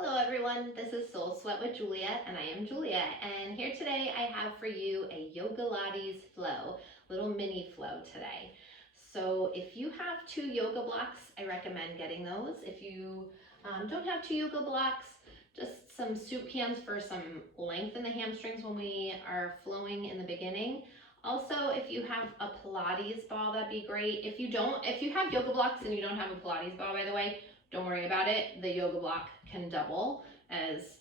Hello everyone, this is Soul Sweat with Julia, and I am Julia, and here today I have for you a Yogalates flow, little mini flow today. So if you have 2 yoga blocks, I recommend getting those. If you don't have 2 yoga blocks, just some soup cans for some length in the hamstrings when we are flowing in the beginning. Also, if you have a Pilates ball, that'd be great. If you have yoga blocks and you don't have a Pilates ball, by the way, don't worry about it. The yoga block can double as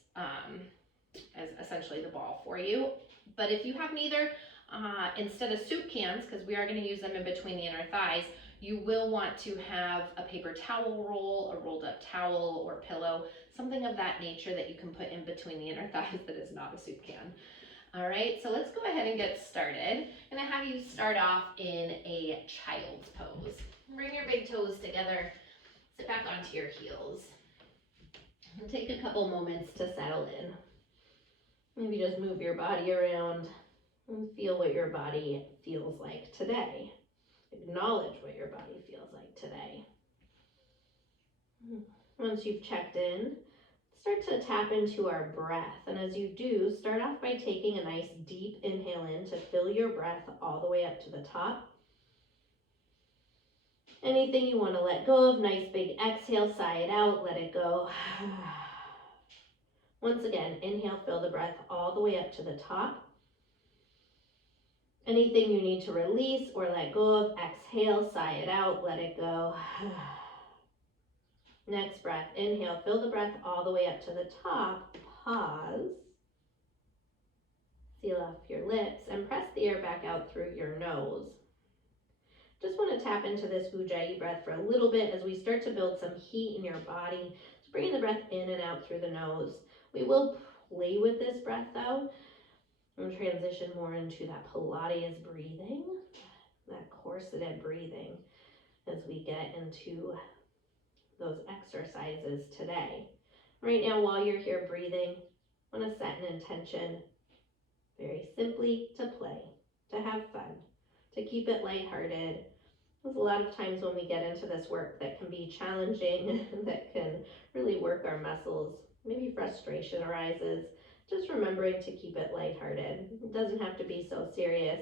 essentially the ball for you. But if you have neither, instead of soup cans, because we are going to use them in between the inner thighs, you will want to have a paper towel roll, a rolled up towel or pillow, something of that nature that you can put in between the inner thighs that is not a soup can. All right, so let's go ahead and get started. I'm going to have you start off in a child's pose. Bring your big toes together. Sit back onto your heels and take a couple moments to settle in. Maybe just move your body around and feel what your body feels like today. Acknowledge what your body feels like today. Once you've checked in, start to tap into our breath. And as you do, start off by taking a nice deep inhale in to fill your breath all the way up to the top. Anything you want to let go of, nice big exhale, sigh it out, let it go. Once again, inhale, fill the breath all the way up to the top. Anything you need to release or let go of, exhale, sigh it out, let it go. Next breath, inhale, fill the breath all the way up to the top, pause. Seal off your lips and press the air back out through your nose. Just want to tap into this Ujjayi breath for a little bit as we start to build some heat in your body. So bringing the breath in and out through the nose. We will play with this breath though and transition more into that Pilates breathing, that corseted breathing as we get into those exercises today. Right now, while you're here breathing, I want to set an intention very simply to play, to have fun, to keep it lighthearted. There's a lot of times when we get into this work that can be challenging, that can really work our muscles. Maybe frustration arises. Just remembering to keep it lighthearted. It doesn't have to be so serious.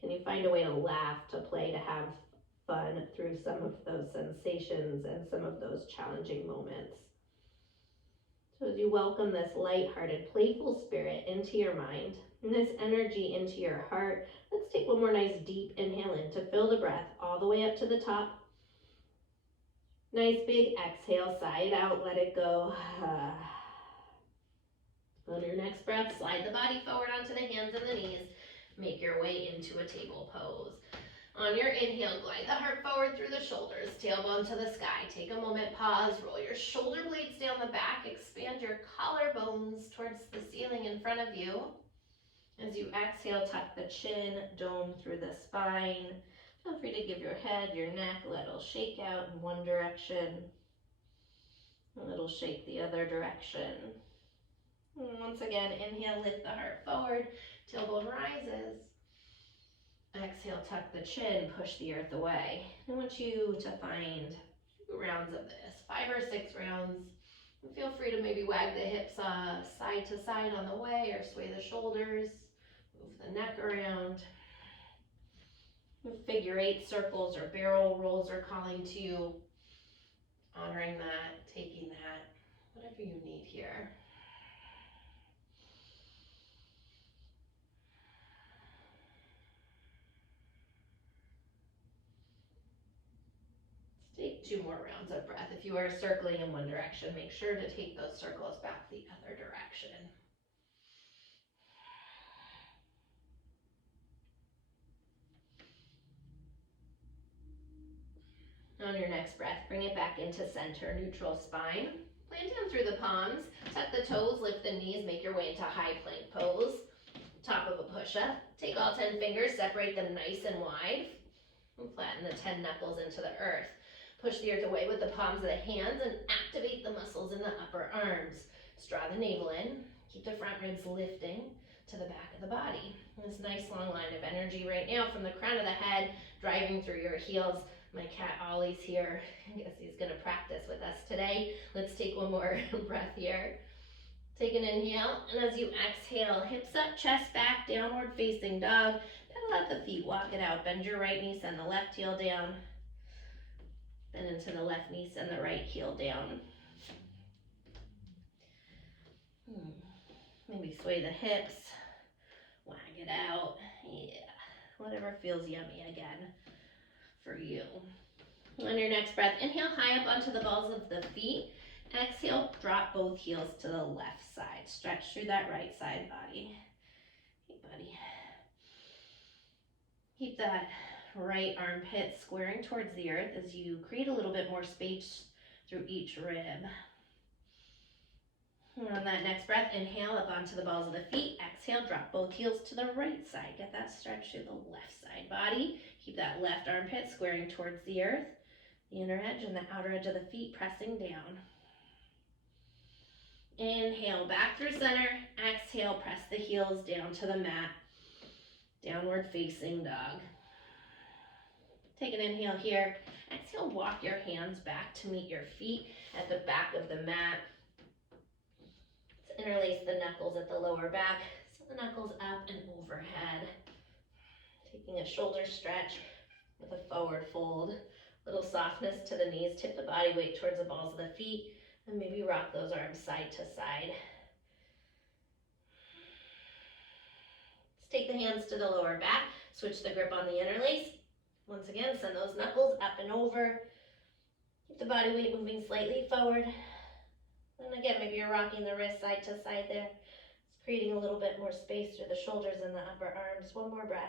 Can you find a way to laugh, to play, to have fun through some of those sensations and some of those challenging moments? So as you welcome this lighthearted, playful spirit into your mind and this energy into your heart, let's take one more nice deep inhale in to fill the breath all the way up to the top. Nice big exhale, sigh it out, let it go. On your next breath, slide the body forward onto the hands and the knees. Make your way into a table pose. On your inhale, glide the heart forward through the shoulders, tailbone to the sky. Take a moment, pause, roll your shoulder blades down the back, expand your collarbones towards the ceiling in front of you. As you exhale, tuck the chin, dome through the spine. Feel free to give your head, your neck a little shake out in one direction, a little shake the other direction. And once again, inhale, lift the heart forward, tailbone rises. Exhale, tuck the chin, push the earth away. I want you to find 2 rounds of this, 5 or 6 rounds. And feel free to maybe wag the hips side to side on the way or sway the shoulders, move the neck around. Figure 8 circles or barrel rolls are calling to you. Honoring that, taking that, whatever you need here. Take 2 more rounds of breath. If you are circling in one direction, make sure to take those circles back the other direction. On your next breath, bring it back into center, neutral spine. Plant down through the palms, tuck the toes, lift the knees, make your way into high plank pose. Top of a push-up. Take all 10 fingers, separate them nice and wide. And flatten the 10 knuckles into the earth. Push the earth away with the palms of the hands and activate the muscles in the upper arms. Draw the navel in. Keep the front ribs lifting to the back of the body. This nice long line of energy right now from the crown of the head, driving through your heels, My cat Ollie's here. I guess he's gonna practice with us today. Let's take one more breath here. Take an inhale, and as you exhale, hips up, chest back, downward facing dog. Pedal out the feet, walk it out. Bend your right knee, send the left heel down. Bend into the left knee, send the right heel down. Maybe sway the hips, wag it out. Yeah, whatever feels yummy again for you. On your next breath, inhale high up onto the balls of the feet. Exhale, drop both heels to the left side. Stretch through that right side body. Hey, buddy. Keep that right armpit squaring towards the earth as you create a little bit more space through each rib. And on that next breath, inhale up onto the balls of the feet. Exhale, drop both heels to the right side. Get that stretch through the left side body. Keep that left armpit squaring towards the earth. The inner edge and the outer edge of the feet pressing down. Inhale, back through center. Exhale, press the heels down to the mat. Downward facing dog. Take an inhale here. Exhale, walk your hands back to meet your feet at the back of the mat. Let's interlace the knuckles at the lower back. So the knuckles up and overhead. Taking a shoulder stretch with a forward fold. Little softness to the knees. Tip the body weight towards the balls of the feet. And maybe rock those arms side to side. Let's take the hands to the lower back. Switch the grip on the interlace. Once again, send those knuckles up and over. Keep the body weight moving slightly forward. And again, maybe you're rocking the wrist side to side there. It's creating a little bit more space through the shoulders and the upper arms. One more breath.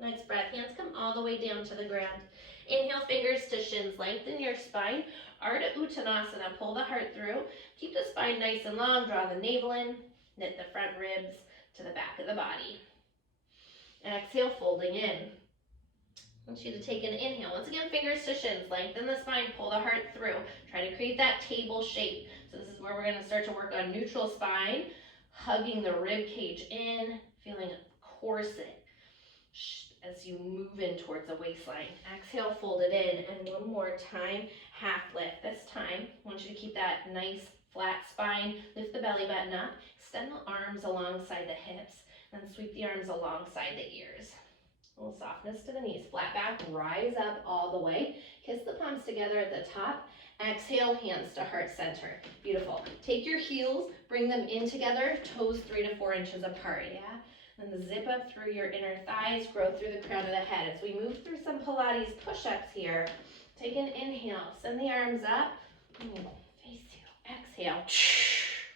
Next breath, hands come all the way down to the ground. Inhale, fingers to shins, lengthen your spine. Ardha Uttanasana, pull the heart through. Keep the spine nice and long, draw the navel in. Knit the front ribs to the back of the body. Exhale, folding in. I want you to take an inhale. Once again, fingers to shins, lengthen the spine, pull the heart through. Try to create that table shape. So this is where we're going to start to work on neutral spine, hugging the rib cage in, feeling a corset as you move in towards the waistline. Exhale, fold it in, and one more time, half lift. This time, I want you to keep that nice flat spine, lift the belly button up, extend the arms alongside the hips, and sweep the arms alongside the ears. A little softness to the knees, flat back, rise up all the way, kiss the palms together at the top, exhale, hands to heart center. Beautiful. Take your heels, bring them in together, toes 3 to 4 inches apart, yeah? Then zip up through your inner thighs, grow through the crown of the head. As we move through some Pilates push-ups here, take an inhale, send the arms up, face you, exhale,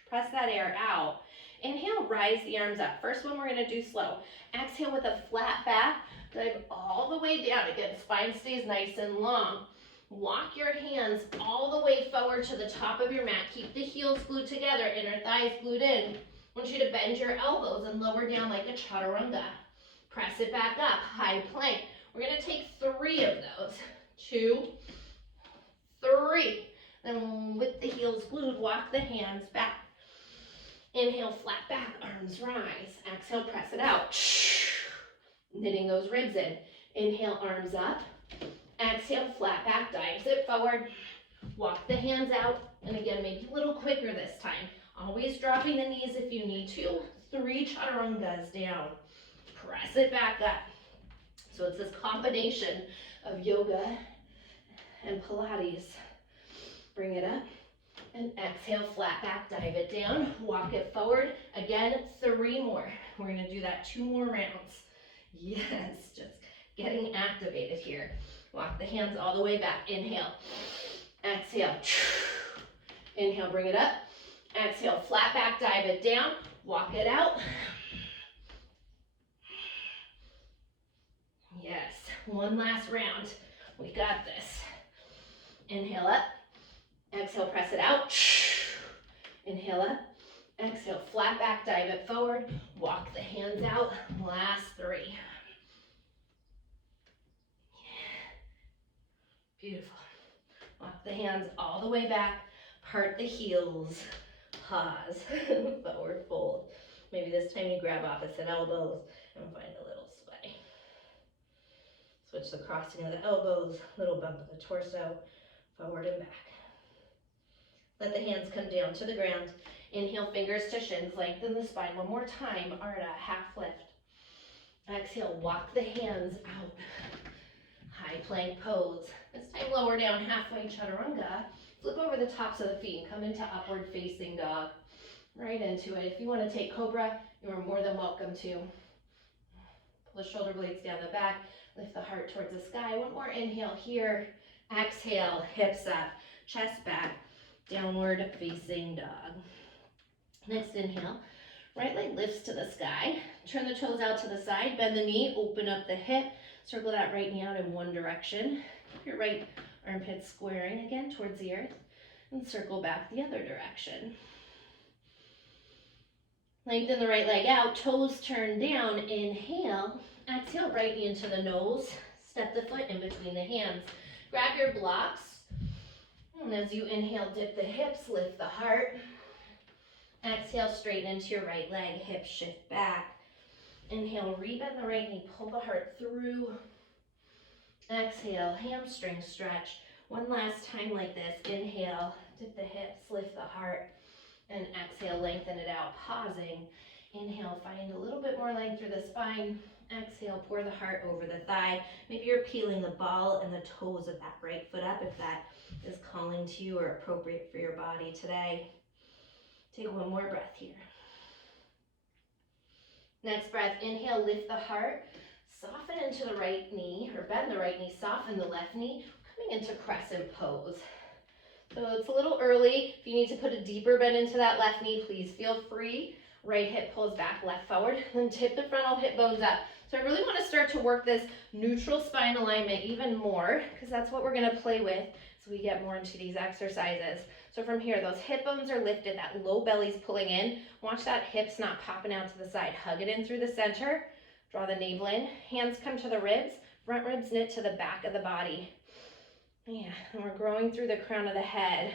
press that air out. Inhale, rise the arms up. First one we're gonna do slow. Exhale with a flat back, dive all the way down. Again, spine stays nice and long. Walk your hands all the way forward to the top of your mat. Keep the heels glued together, inner thighs glued in. I want you to bend your elbows and lower down like a chaturanga. Press it back up, high plank. We're gonna take 3 of those. 2, 3. Then with the heels glued, walk the hands back. Inhale, flat back, arms rise. Exhale, press it out. Knitting those ribs in. Inhale, arms up. Exhale, flat back, dives it forward. Walk the hands out. And again, maybe a little quicker this time. Always dropping the knees if you need to. 3 chaturangas down. Press it back up. So it's this combination of yoga and Pilates. Bring it up. And exhale, flat back, dive it down. Walk it forward. Again, 3 more. We're going to do that 2 more rounds. Yes, just getting activated here. Walk the hands all the way back. Inhale. Exhale. Inhale, bring it up. Exhale, flat back, dive it down. Walk it out. Yes, one last round. We got this. Inhale up. Exhale, press it out. Inhale up. Exhale, flat back, dive it forward. Walk the hands out. Last 3. Beautiful. Walk the hands all the way back. Part the heels. Pause. Forward fold. Maybe this time you grab opposite elbows and find a little sway. Switch the crossing of the elbows, little bump of the torso, forward and back. Let the hands come down to the ground. Inhale, fingers to shins, lengthen the spine. One more time, or at a half lift. Exhale, walk the hands out. High plank pose. This time lower down halfway, chaturanga. Flip over the tops of the feet and come into upward facing dog. Right into it. If you want to take cobra, you are more than welcome to. Pull the shoulder blades down the back. Lift the heart towards the sky. One more inhale here. Exhale, hips up, chest back, downward facing dog. Next inhale, right leg lifts to the sky. Turn the toes out to the side, bend the knee, open up the hip. Circle that right knee out in one direction. Keep your right armpit squaring again towards the earth. And circle back the other direction. Lengthen the right leg out, toes turn down, inhale. Exhale, right knee into the nose. Step the foot in between the hands. Grab your blocks. And as you inhale, dip the hips, lift the heart. Exhale, straighten into your right leg, hips shift back. Inhale, rebend the right knee, pull the heart through. Exhale, hamstring stretch. One last time like this. Inhale, dip the hips, lift the heart. And exhale, lengthen it out, pausing. Inhale, find a little bit more length through the spine. Exhale, pour the heart over the thigh. Maybe you're peeling the ball and the toes of that right foot up if that is calling to you or appropriate for your body today. Take one more breath here. Next breath, inhale, lift the heart. Soften into the right knee, or bend the right knee, soften the left knee. Coming into crescent pose. So it's a little early. If you need to put a deeper bend into that left knee, please feel free. Right hip pulls back, left forward, then tip the frontal hip bones up. So I really want to start to work this neutral spine alignment even more, because that's what we're going to play with as we get more into these exercises. So from here, those hip bones are lifted, that low belly's pulling in. Watch that hips not popping out to the side. Hug it in through the center. Draw the navel in. Hands come to the ribs. Front ribs knit to the back of the body. Yeah, and we're growing through the crown of the head.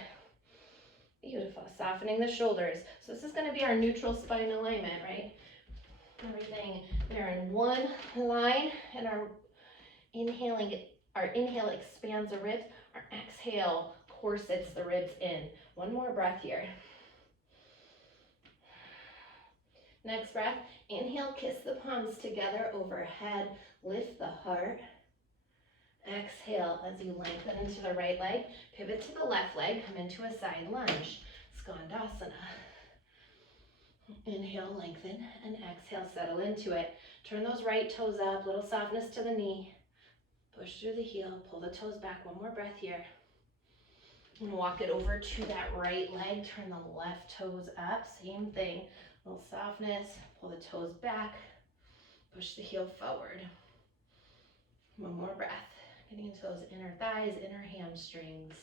Beautiful. Softening the shoulders. So this is going to be our neutral spine alignment, right? Everything there in one line, and our inhale expands the ribs. Our exhale corsets the ribs in. One more breath here. Next breath, inhale, kiss the palms together overhead, lift the heart. Exhale as you lengthen into the right leg, pivot to the left leg, come into a side lunge, Skandasana. Inhale, lengthen, and exhale, settle into it. Turn those right toes up, little softness to the knee. Push through the heel, pull the toes back, one more breath here. And walk it over to that right leg, turn the left toes up, same thing. Little softness, pull the toes back, push the heel forward. One more breath, getting into those inner thighs, inner hamstrings.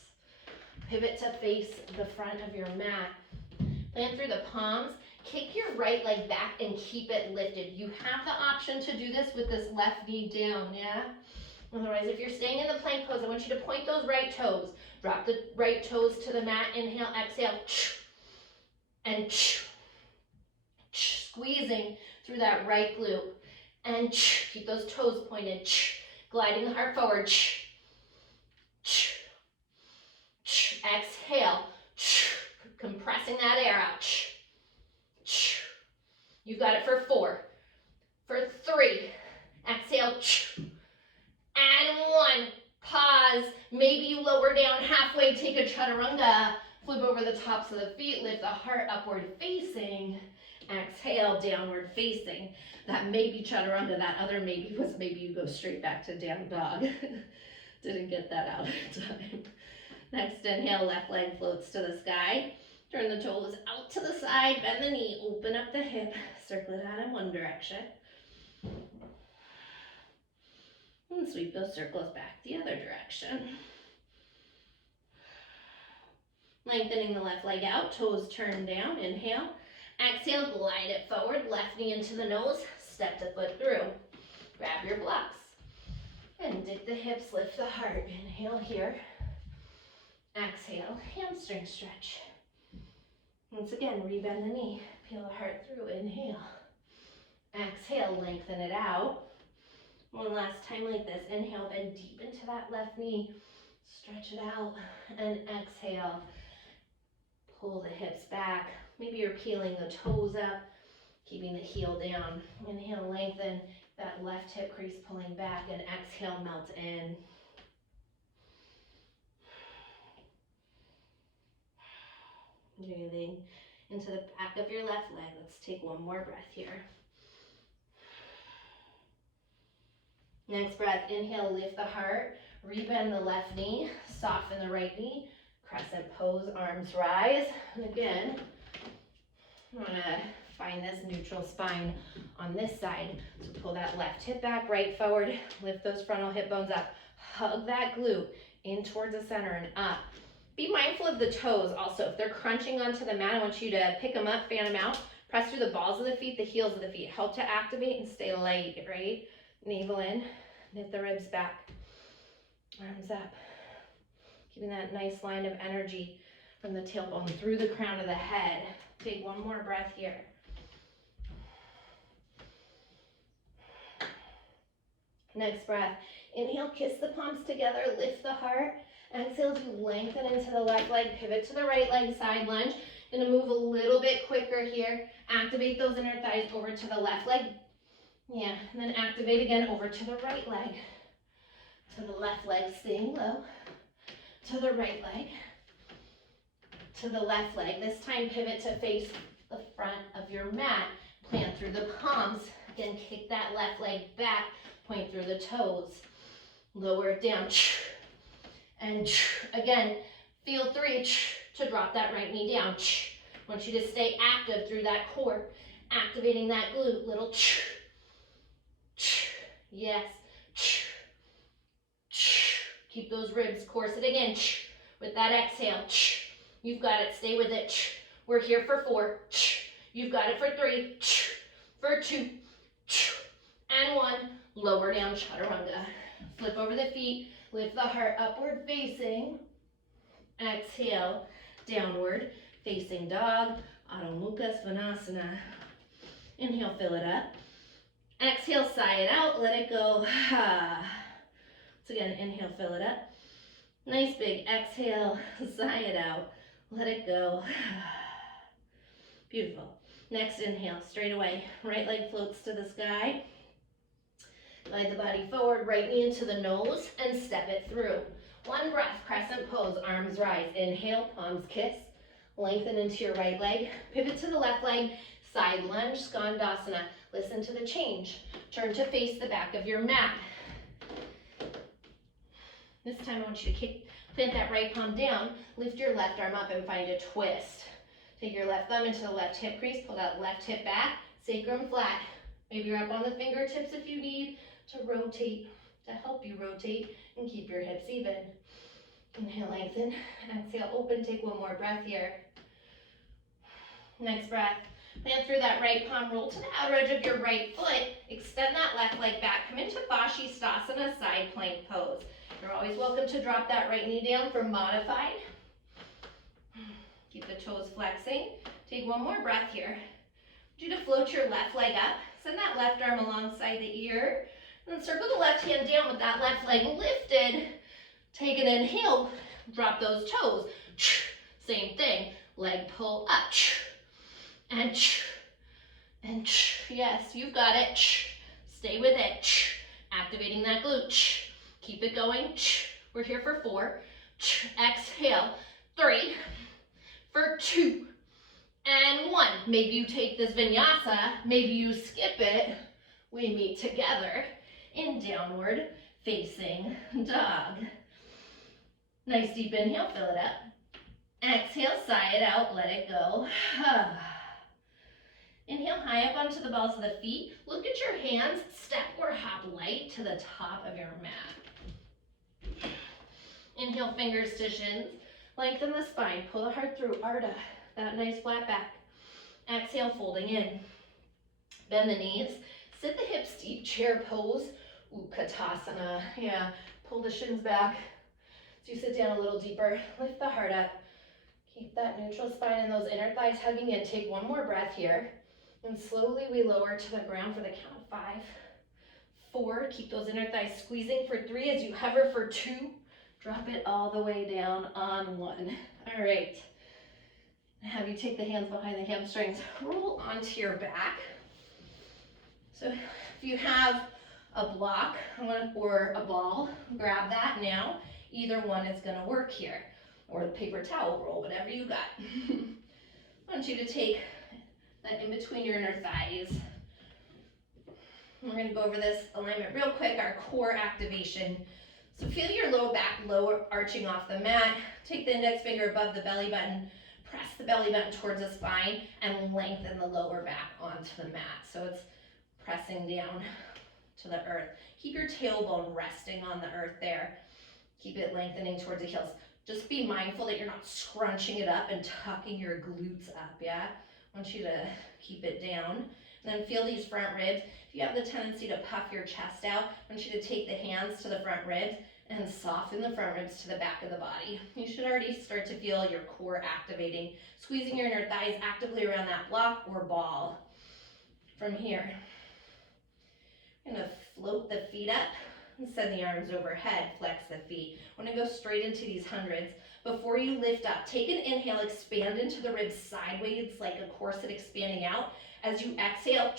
Pivot to face the front of your mat. Plant through the palms, kick your right leg back and keep it lifted. You have the option to do this with this left knee down, yeah? Otherwise, if you're staying in the plank pose, I want you to point those right toes. Drop the right toes to the mat, inhale, exhale, and squeezing through that right glute. And keep those toes pointed, gliding the heart forward. Exhale, compressing that air out. You've got it for 4, for 3, exhale, and 1, pause. Maybe you lower down halfway, take a chaturanga, flip over the tops of the feet, lift the heart upward facing, exhale, downward facing. That maybe chaturanga, that other maybe was maybe you go straight back to down dog. Didn't get that out in time. Next inhale, left leg floats to the sky. Turn the toes out to the side, bend the knee, open up the hip, circle it out in one direction. And sweep those circles back the other direction. Lengthening the left leg out, toes turn down, inhale. Exhale, glide it forward, left knee into the nose, step the foot through. Grab your blocks. And dip the hips, lift the heart. Inhale here. Exhale, hamstring stretch. Once again, rebend the knee, peel the heart through, inhale. Exhale, lengthen it out. One last time like this. Inhale, bend deep into that left knee. Stretch it out. And exhale. Pull the hips back. Maybe you're peeling the toes up, keeping the heel down. Inhale, lengthen that left hip crease, pulling back. And exhale, melt in. Breathing into the back of your left leg. Let's take one more breath here. Next breath, inhale, lift the heart, rebend the left knee, soften the right knee, crescent pose, arms rise. And again, I'm gonna find this neutral spine on this side. So pull that left hip back, right forward, lift those frontal hip bones up, hug that glute in towards the center and up. Be mindful of the toes also. If they're crunching onto the mat, I want you to pick them up, fan them out, press through the balls of the feet, the heels of the feet. Help to activate and stay light, right? Navel in, knit the ribs back, arms up. Keeping that nice line of energy from the tailbone through the crown of the head. Take one more breath here. Next breath, inhale, kiss the palms together, lift the heart. Exhale as you lengthen into the left leg, pivot to the right leg, side lunge. Gonna move a little bit quicker here. Activate those inner thighs over to the left leg. Yeah, and then activate again over to the right leg. To the left leg, staying low. To the right leg. To the left leg. This time pivot to face the front of your mat. Plant through the palms. Again, kick that left leg back. Point through the toes. Lower it down. And again, feel 3 to drop that right knee down. I want you to stay active through that core. Activating that glute. Little yes. Keep those ribs. Course it again. With that exhale. You've got it. Stay with it. We're here for 4. You've got it for 3. For 2. And 1. Lower down chaturanga. Flip over the feet. Lift the heart upward facing. Exhale. Downward facing dog. Adho Mukha Svanasana. Inhale, fill it up. Exhale, sigh it out. Let it go. So again, inhale, fill it up. Nice big exhale. Sigh it out. Let it go. Beautiful. Next inhale, straight away. Right leg floats to the sky. Glide the body forward, right knee into the nose, and step it through. One breath, crescent pose, arms rise. Inhale, palms kiss. Lengthen into your right leg. Pivot to the left leg, side lunge, skandasana. Listen to the change. Turn to face the back of your mat. This time I want you to plant that right palm down, lift your left arm up and find a twist. Take your left thumb into the left hip crease, pull that left hip back, sacrum flat. Maybe you're up on the fingertips if you need to rotate, to help you rotate and keep your hips even. Inhale, lengthen. Exhale, open. Take one more breath here. Next breath. Plant through that right palm, roll to the outer edge of your right foot. Extend that left leg back. Come into Vashisthasana, side plank pose. You're always welcome to drop that right knee down for modified. Keep the toes flexing. Take one more breath here. I want you to float your left leg up. Send that left arm alongside the ear. And then circle the left hand down with that left leg lifted. Take an inhale. Drop those toes. Same thing. Leg pull up. And yes, you've got it. Stay with it. Activating that glute. Keep it going. We're here for 4. Exhale. 3. For 2. And 1. Maybe you take this vinyasa. Maybe you skip it. We meet together in downward facing dog. Nice deep inhale. Fill it up. Exhale. Sigh it out. Let it go. Inhale high up onto the balls of the feet. Look at your hands. Step or hop light to the top of your mat. Inhale, fingers to shins. Lengthen the spine. Pull the heart through. Ardha. That nice flat back. Exhale, folding in. Bend the knees. Sit the hips deep. Chair pose. Utkatasana. Yeah. Pull the shins back. So you sit down a little deeper. Lift the heart up. Keep that neutral spine and those inner thighs hugging in. Take one more breath here. And slowly we lower to the ground for the count of 5, 4. Keep those inner thighs squeezing for 3 as you hover for 2. Drop it all the way down on 1. All right. Have you take the hands behind the hamstrings, roll onto your back. So if you have a block or a ball, grab that now. Either one is going to work here. Or the paper towel roll, whatever you got. I want you to take that in between your inner thighs. We're going to go over this alignment real quick, our core activation. So feel your low back lower arching off the mat. Take the index finger above the belly button. Press the belly button towards the spine and lengthen the lower back onto the mat. So it's pressing down to the earth. Keep your tailbone resting on the earth there. Keep it lengthening towards the heels. Just be mindful that you're not scrunching it up and tucking your glutes up, yeah? I want you to keep it down. And then feel these front ribs. If you have the tendency to puff your chest out, I want you to take the hands to the front ribs and soften the front ribs to the back of the body. You should already start to feel your core activating, squeezing your inner thighs actively around that block or ball. From here, I'm gonna float the feet up and send the arms overhead, flex the feet. I want to go straight into these hundreds. Before you lift up, take an inhale, expand into the ribs sideways like a corset expanding out. As you exhale,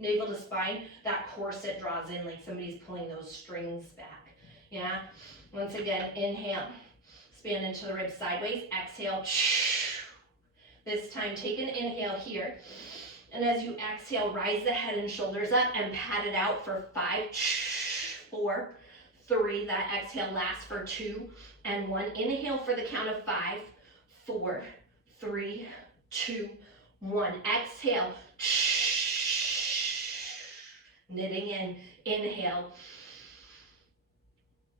navel to spine, that corset draws in like somebody's pulling those strings back. Yeah? Once again, inhale, expand into the ribs sideways, exhale. This time, take an inhale here. And as you exhale, rise the head and shoulders up and pat it out for 5, 4, 3. That exhale lasts for 2 and 1. Inhale for the count of 5, 4, 3, 2, 1. Exhale. Knitting in. Inhale.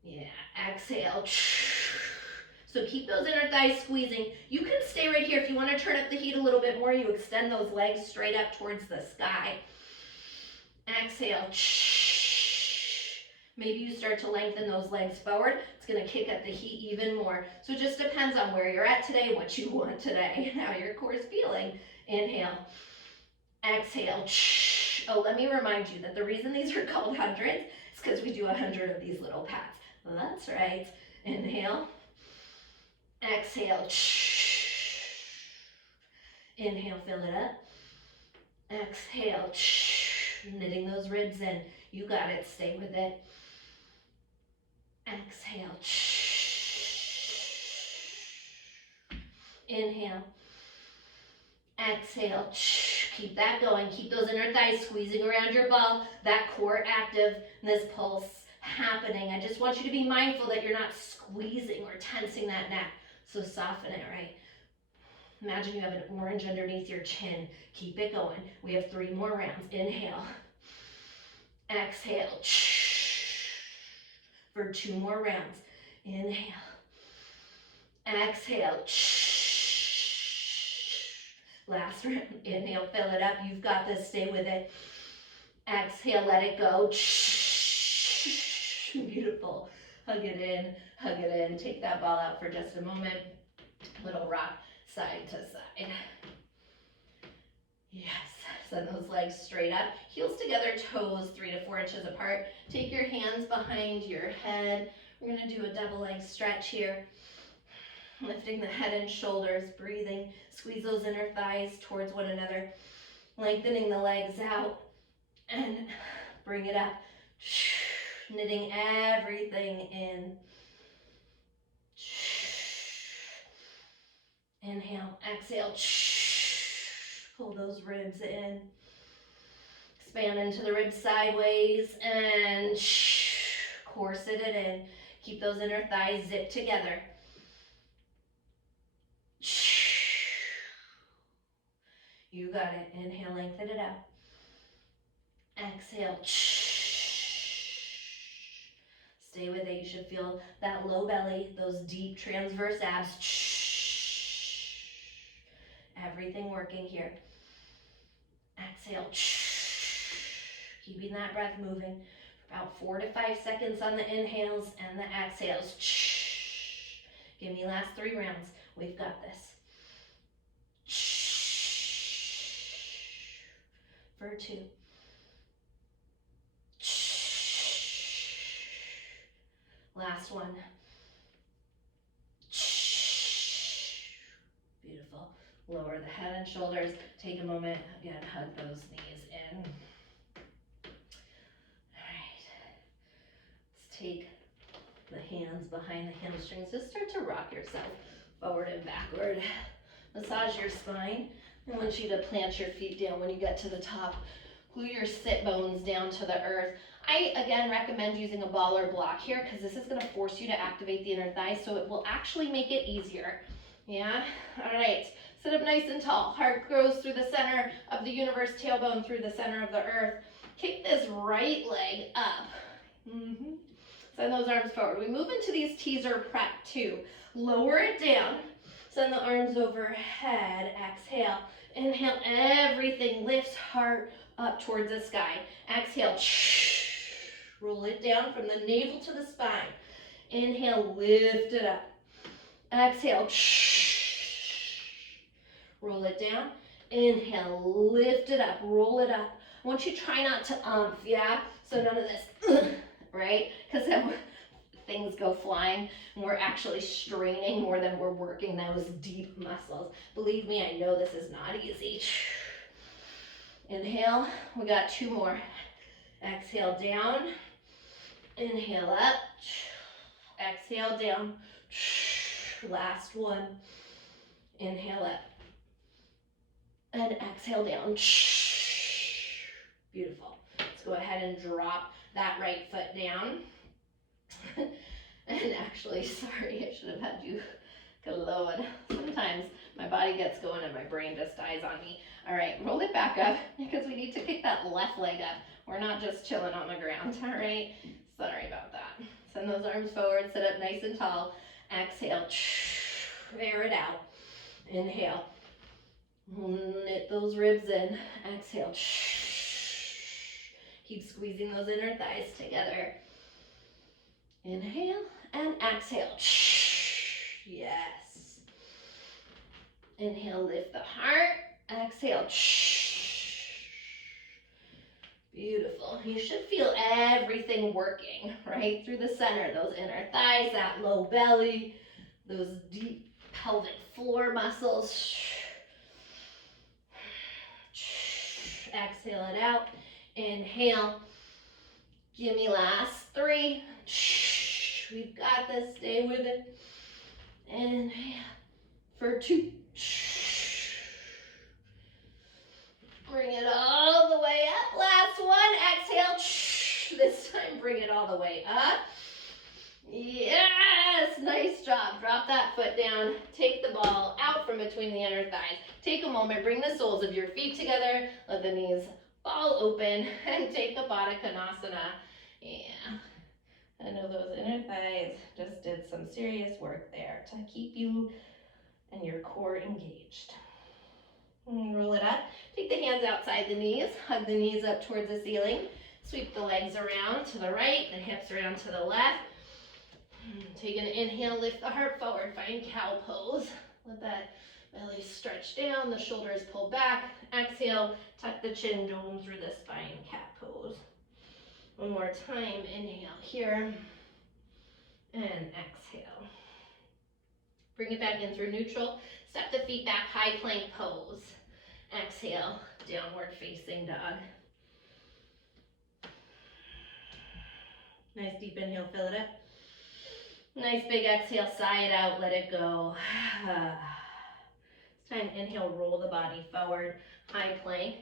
Yeah. Exhale. So keep those inner thighs squeezing. You can stay right here. If you want to turn up the heat a little bit more, you extend those legs straight up towards the sky. Exhale. Maybe you start to lengthen those legs forward. It's going to kick up the heat even more. So it just depends on where you're at today, what you want today, how your core is feeling. Inhale. Exhale. Oh, let me remind you that the reason these are called hundreds is because we do 100 of these little pats. That's right. Inhale. Exhale. Inhale, fill it up. Exhale. Knitting those ribs in. You got it. Stay with it. Exhale. Inhale. Exhale. Keep that going. Keep those inner thighs squeezing around your ball. That core active. And this pulse happening. I just want you to be mindful that you're not squeezing or tensing that neck. So soften it, right? Imagine you have an orange underneath your chin. Keep it going. We have 3 more rounds. Inhale. Exhale. For 2 more rounds. Inhale. Exhale. Last round. Inhale, fill it up. You've got this. Stay with it. Exhale, let it go. Beautiful. Hug it in. Hug it in. Take that ball out for just a moment. Little rock side to side. Yes. Send those legs straight up. Heels together, toes 3 to 4 inches apart. Take your hands behind your head. We're going to do a double leg stretch here. Lifting the head and shoulders, breathing. Squeeze those inner thighs towards one another. Lengthening the legs out. And bring it up. Knitting everything in. Inhale, exhale. Pull those ribs in. Expand into the ribs sideways and corset it in. Keep those inner thighs zipped together. You got it. Inhale, lengthen it out. Exhale. Stay with it. You should feel that low belly, those deep transverse abs. Everything working here. Exhale. Keeping that breath moving for about 4 to 5 seconds on the inhales and the exhales. Give me last 3 rounds. We've got this. For 2. Last one. Beautiful. Lower the head and shoulders. Take a moment. Again, hug those knees in. All right. Let's take the hands behind the hamstrings. Just start to rock yourself forward and backward. Massage your spine. I want you to plant your feet down when you get to the top. Glue your sit bones down to the earth. I, again, recommend using a ball or block here because this is going to force you to activate the inner thighs, so it will actually make it easier. Yeah? All right. Sit up nice and tall. Heart grows through the center of the universe, tailbone through the center of the earth. Kick this right leg up. Send those arms forward. We move into these teaser prep two. Lower it down. Send the arms overhead. Exhale. Inhale. Everything lifts, heart up towards the sky. Exhale. Roll it down from the navel to the spine. Inhale. Lift it up. Exhale. Roll it down. Inhale. Lift it up. Roll it up. I want you to try not to yeah? So none of this, right? Because then things go flying and we're actually straining more than we're working those deep muscles. Believe me, I know this is not easy. Inhale. We got two more. Exhale down. Inhale up. Exhale down. Last one. Inhale up. And exhale down. Beautiful. Let's go ahead and drop that right foot down. And actually, sorry, I should have had you go lower. Sometimes my body gets going and my brain just dies on me. All right, roll it back up because we need to kick that left leg up. We're not just chilling on the ground, all right? Sorry about that. Send those arms forward, sit up nice and tall. Exhale, air it out. Inhale. Knit those ribs in. Exhale. Keep squeezing those inner thighs together. Inhale and exhale. Yes. Inhale, lift the heart. Exhale. Beautiful. You should feel everything working right through the center. Those inner thighs, that low belly, those deep pelvic floor muscles. Exhale it out. Inhale. Give me last three. We've got this. Stay with it. Inhale for two. Bring it all the way up. Last one. Exhale. This time, bring it all the way up. Yes, nice job. Drop that foot down. Take the ball out from between the inner thighs. Take a moment. Bring the soles of your feet together. Let the knees fall open and take a Baddha Konasana. Yeah. I know those inner thighs just did some serious work there to keep you and your core engaged. And roll it up. Take the hands outside the knees. Hug the knees up towards the ceiling. Sweep the legs around to the right, the hips around to the left. Take an inhale, lift the heart forward. Find cow pose. Let that belly stretch down, the shoulders pull back. Exhale, tuck the chin, dome through the spine, cat pose. One more time, inhale here, and exhale. Bring it back in through neutral. Step the feet back, high plank pose. Exhale, downward facing dog. Nice deep inhale, fill it up. Nice big exhale, sigh it out, let it go. This time, inhale, roll the body forward, high plank.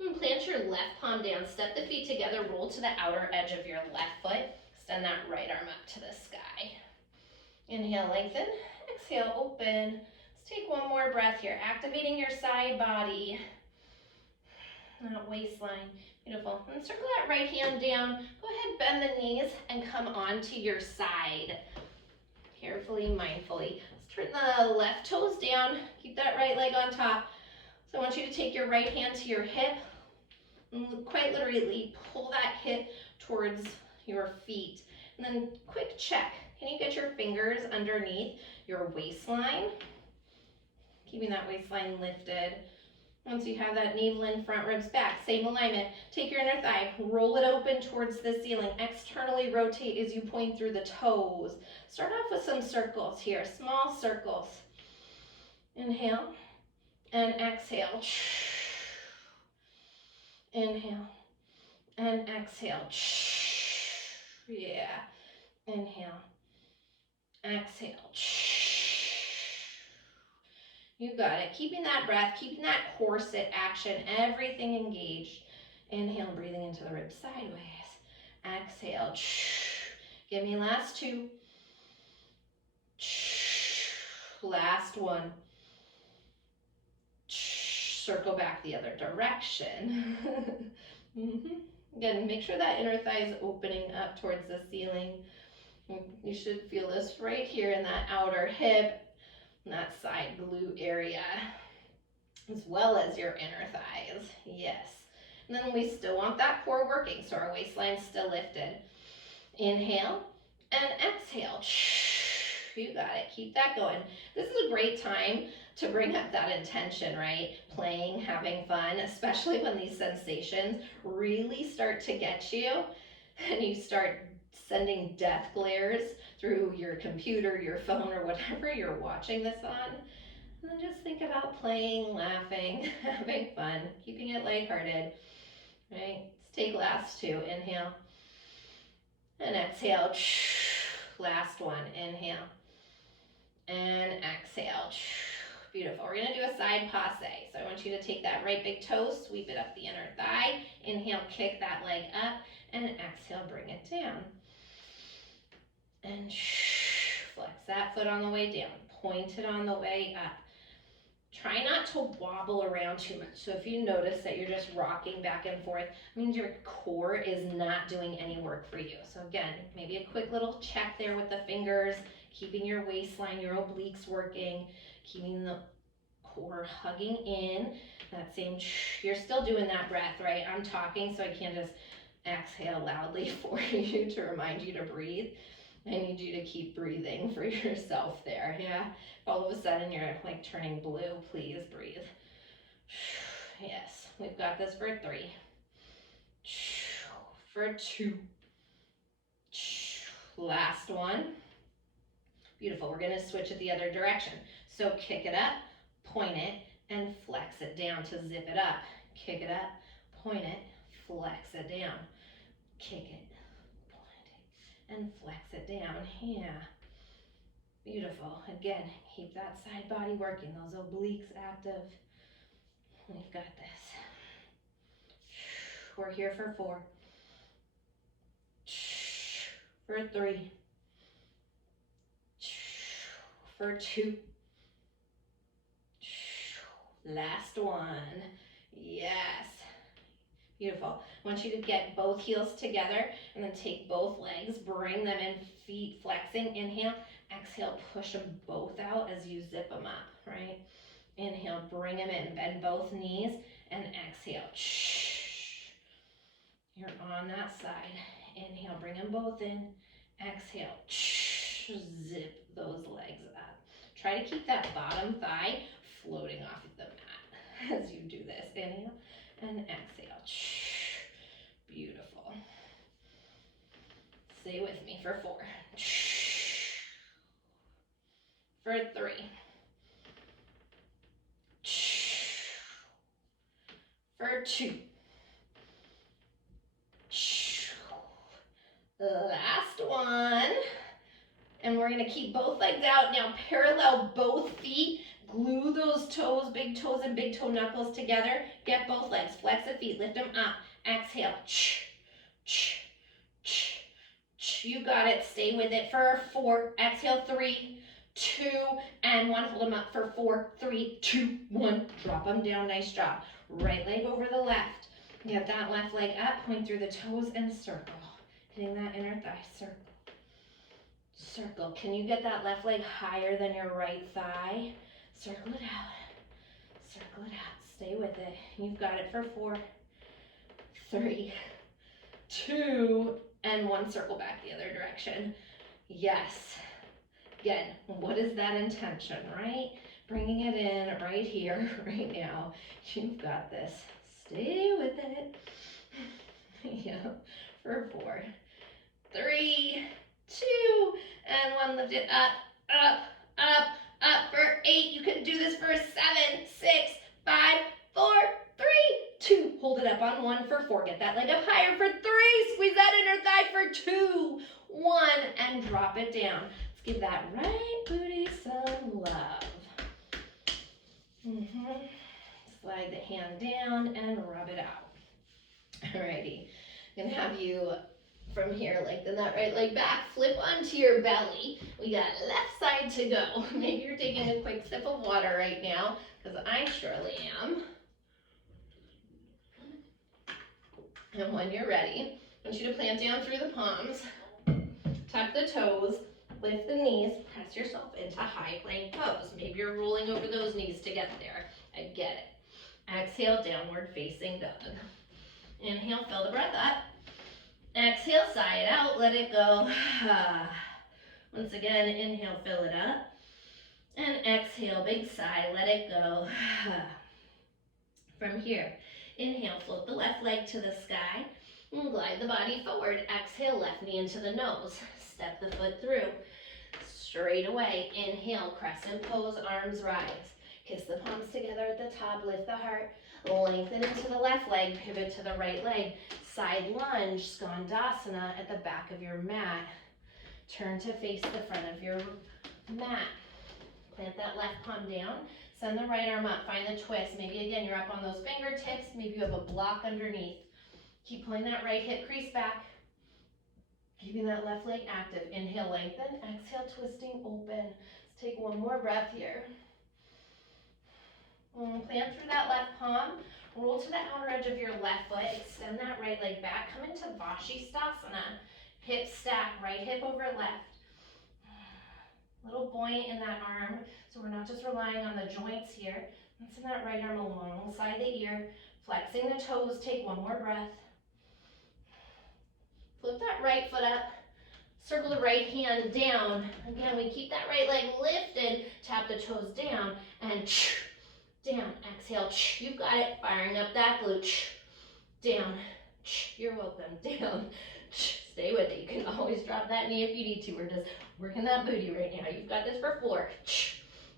And plant your left palm down, step the feet together, roll to the outer edge of your left foot. Extend that right arm up to the sky. Inhale, lengthen. Exhale, open. Let's take one more breath here, activating your side body. That waistline. Beautiful. And circle that right hand down. Go ahead, bend the knees and come onto your side. Carefully, mindfully. Let's turn the left toes down. Keep that right leg on top. So I want you to take your right hand to your hip and quite literally pull that hip towards your feet. And then quick check. Can you get your fingers underneath your waistline? Keeping that waistline lifted. Once you have that navel in, front ribs back, same alignment. Take your inner thigh, roll it open towards the ceiling. Externally rotate as you point through the toes. Start off with some circles here, small circles. Inhale and exhale. Inhale and exhale. Yeah. Inhale. Exhale. You got it. Keeping that breath, keeping that corset action, everything engaged. Inhale, breathing into the ribs sideways. Exhale. Give me last two. Last one. Circle back the other direction. Again, make sure that inner thigh is opening up towards the ceiling. You should feel this right here in that outer hip, that side glute area, as well as your inner thighs. Yes. And then we still want that core working, so our waistline's still lifted. Inhale and exhale. You got it. Keep that going. This is a great time to bring up that intention, right? Playing, having fun, especially when these sensations really start to get you and you start sending death glares through your computer, your phone, or whatever you're watching this on. And then just think about playing, laughing, having fun, keeping it lighthearted, right? Let's take last two. Inhale and exhale. Last one. Inhale and exhale. Beautiful. We're going to do a side passe. So I want you to take that right big toe, sweep it up the inner thigh. Inhale, kick that leg up, and exhale, bring it down. And flex that foot on the way down. Point it on the way up. Try not to wobble around too much. So if you notice that you're just rocking back and forth, it means your core is not doing any work for you. So again, maybe a quick little check there with the fingers, keeping your waistline, your obliques working, keeping the core hugging in. That same, you're still doing that breath, right? I'm talking, so I can't just exhale loudly for you to remind you to breathe. I need you to keep breathing for yourself there, yeah? If all of a sudden you're like turning blue, please breathe. Yes, we've got this for 3. For 2. Last one. Beautiful, we're gonna switch it the other direction. So kick it up, point it, and flex it down to zip it up. Kick it up, point it, flex it down. Kick it, and flex it down. Yeah. Beautiful. Again, keep that side body working, those obliques active. We've got this. We're here for 4. For 3. For 2. Last one. Yes. Beautiful. I want you to get both heels together and then take both legs, bring them in, feet flexing. Inhale, exhale, push them both out as you zip them up, right? Inhale, bring them in, bend both knees, and exhale. You're on that side. Inhale, bring them both in. Exhale, zip those legs up. Try to keep that bottom thigh floating off the mat as you do this. Inhale and exhale. Beautiful. Stay with me for 4. For 3. For 2. Last one. And we're gonna keep both legs out. Now parallel both feet. Glue those toes, big toes and big toe knuckles together. Get both legs, flex the feet, lift them up. Exhale. You got it, stay with it for 4. Exhale, 3, 2, and 1. Hold them up for 4, 3, 2, 1. Drop them down, nice job. Right leg over the left. Get that left leg up, point through the toes and circle. Hitting that inner thigh, circle. Circle. Can you get that left leg higher than your right thigh? Circle it out. Circle it out. Stay with it. You've got it for 4, 3, 2, and 1. Circle back the other direction. Yes. Again, what is that intention, right? Bringing it in right here, right now. You've got this. Stay with it. Yeah, for 4, 3, 2, and 1. Lift it up, up, up, up for 8. You can do this for 7, 6, 5, 4, 3, 2. Hold it up on 1 for 4. Get that leg up higher for 3. Squeeze that inner thigh for 2, 1, and drop it down. Let's give that right booty some love. Slide the hand down and rub it out. Alrighty, I'm gonna have you from here lengthen that right leg back, flip onto your belly. We got left side to go. Maybe you're taking a quick sip of water right now, because I surely am. And when you're ready, I want you to plant down through the palms, tuck the toes, lift the knees, press yourself into high plank pose. Maybe you're rolling over those knees to get there. I get it. Exhale, downward facing dog. Inhale, fill the breath up. Exhale, sigh it out, let it go. Once again, inhale, fill it up. And exhale, big sigh, let it go. From here, inhale, float the left leg to the sky. And glide the body forward. Exhale, left knee into the nose. Step the foot through. Straight away, inhale, crescent pose, arms rise. Kiss the palms together at the top, lift the heart. Lengthen into the left leg, pivot to the right leg. Side lunge, skandasana at the back of your mat. Turn to face the front of your mat. Plant that left palm down. Send the right arm up, find the twist. Maybe again, you're up on those fingertips. Maybe you have a block underneath. Keep pulling that right hip crease back. Keeping that left leg active. Inhale, lengthen. Exhale, twisting, open. Let's take one more breath here. Plant through that left palm. Roll to the outer edge of your left foot. Extend that right leg back. Come into Vashisthasana. Hip stack, right hip over left. A little buoyant in that arm, so we're not just relying on the joints here. Let's send that right arm alongside the ear. Flexing the toes. Take one more breath. Flip that right foot up. Circle the right hand down. Again, we keep that right leg lifted. Tap the toes down and down. Exhale. You've got it. Firing up that glute. Down. You're welcome. Down. Stay with it. You can always drop that knee if you need to. We're just working that booty right now. You've got this for 4,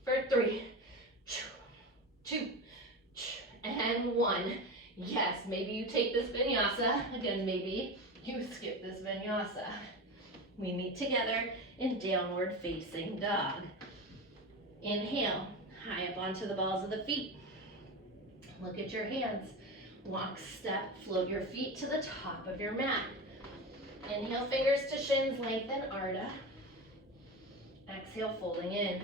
for 3, 2, and 1. Yes, maybe you take this vinyasa. Again, maybe you skip this vinyasa. We meet together in downward facing dog. Inhale, high up onto the balls of the feet. Look at your hands. Walk, step, float your feet to the top of your mat. Inhale, fingers to shins, lengthen Ardha. Exhale, folding in.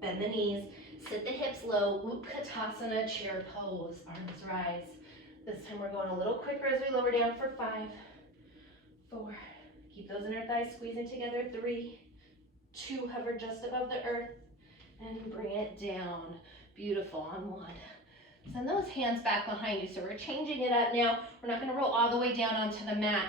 Bend the knees, sit the hips low, Utkatasana, chair pose, arms rise. This time we're going a little quicker as we lower down for 5, 4. Keep those inner thighs squeezing together. 3, 2, hover just above the earth, and bring it down. Beautiful, on 1. Send those hands back behind you. So we're changing it up now. We're not gonna roll all the way down onto the mat.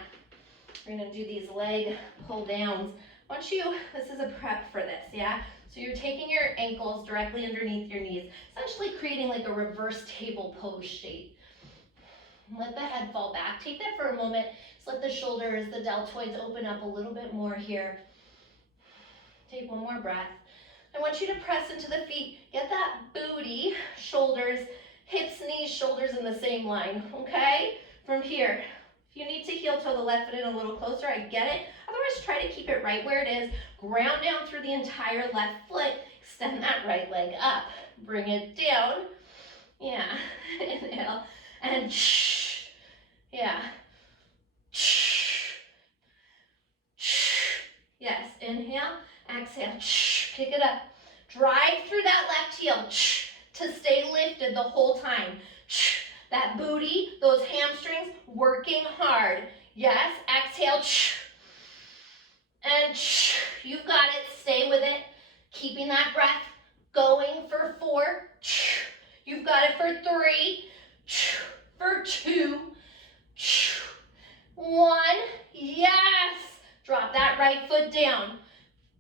We're gonna do these leg pull downs. This is a prep for this, yeah? So you're taking your ankles directly underneath your knees, essentially creating like a reverse table pose shape. Let the head fall back. Take that for a moment. Just let the shoulders, the deltoids open up a little bit more here. Take one more breath. I want you to press into the feet. Get that booty, shoulders, hips, knees, shoulders in the same line, okay? From here, if you need to heel toe the left foot in a little closer, I get it. Otherwise, try to keep it right where it is. Ground down through the entire left foot. Extend that right leg up. Bring it down. Yeah, inhale. And yeah. Yes, inhale, exhale, kick it up. Drive through that left heel to stay lifted the whole time. That booty, those hamstrings, working hard. Yes, exhale, and you've got it, stay with it. Keeping that breath going for 4. You've got it for 3, for 2, 1. Yes. Drop that right foot down.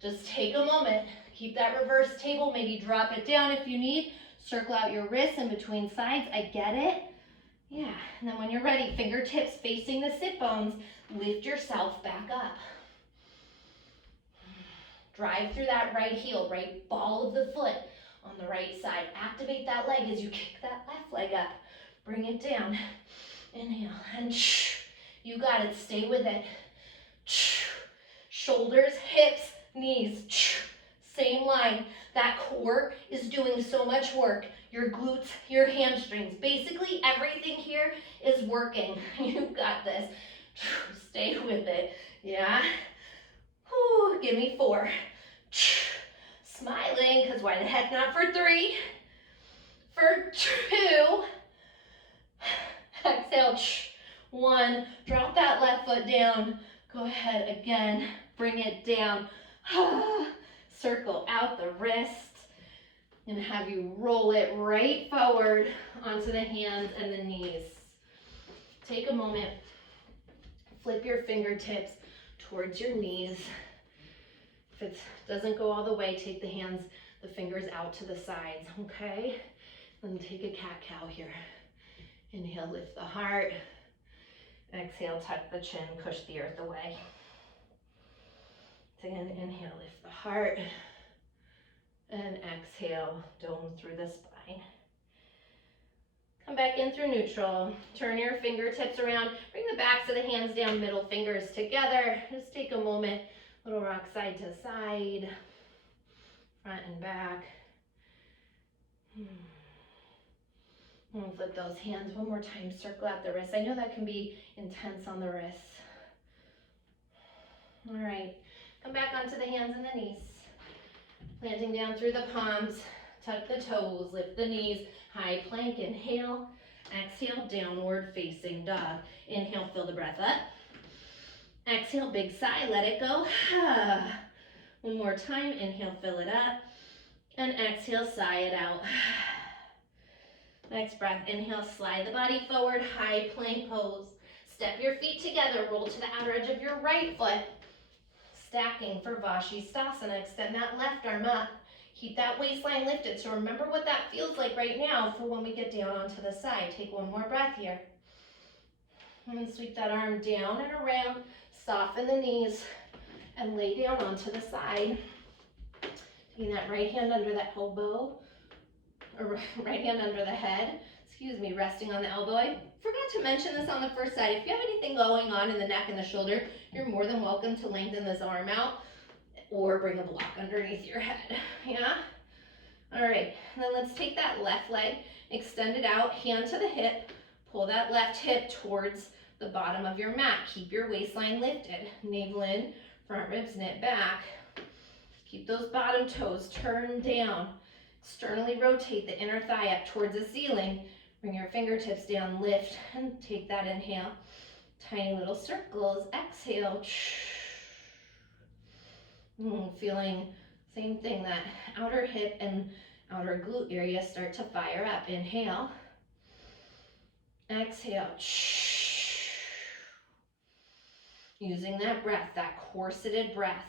Just take a moment. Keep that reverse table, maybe drop it down if you need. Circle out your wrists in between sides, I get it. Yeah, and then when you're ready, fingertips facing the sit bones, lift yourself back up. Drive through that right heel, right ball of the foot on the right side. Activate that leg as you kick that left leg up. Bring it down. Inhale, and you got it, stay with it. Shoulders, hips, knees, same line. That core is doing so much work. Your glutes, your hamstrings, basically everything here is working. You got this. Stay with it, yeah? Whew, give me 4. Smiling, because why the heck not for 3? For 2. Exhale, 1. Drop that left foot down. Go ahead again, bring it down. Circle out the wrist and have you roll it right forward onto the hands and the knees. Take a moment, flip your fingertips towards your knees. If it doesn't go all the way, take the hands, the fingers out to the sides, okay? And take a cat-cow here. Inhale, lift the heart. Exhale, tuck the chin, push the earth away. Again, inhale, lift the heart. And exhale, dome through the spine. Come back in through neutral. Turn your fingertips around. Bring the backs of the hands down, middle fingers together. Just take a moment. Little rock side to side. Front and back. And flip those hands one more time. Circle out the wrists. I know that can be intense on the wrists. All right. Come back onto the hands and the knees. Planting down through the palms. Tuck the toes. Lift the knees. High plank. Inhale. Exhale. Downward facing dog. Inhale. Fill the breath up. Exhale. Big sigh. Let it go. One more time. Inhale. Fill it up. And exhale. Sigh it out. Next breath, inhale, slide the body forward, high plank pose. Step your feet together, roll to the outer edge of your right foot. Stacking for Vashisthasana, extend that left arm up. Keep that waistline lifted, so remember what that feels like right now for when we get down onto the side. Take one more breath here. And sweep that arm down and around, soften the knees, and lay down onto the side. Taking that right hand under the elbow, or right hand under the head, resting on the elbow. I forgot to mention this on the first side. If you have anything going on in the neck and the shoulder, you're more than welcome to lengthen this arm out or bring a block underneath your head, yeah? All right, and then let's take that left leg, extend it out, hand to the hip, pull that left hip towards the bottom of your mat. Keep your waistline lifted, navel in, front ribs knit back. Keep those bottom toes turned down. Externally rotate the inner thigh up towards the ceiling. Bring your fingertips down, lift, and take that inhale. Tiny little circles, exhale. Feeling same thing, that outer hip and outer glute area start to fire up. Inhale. Exhale. Using that breath, that corseted breath.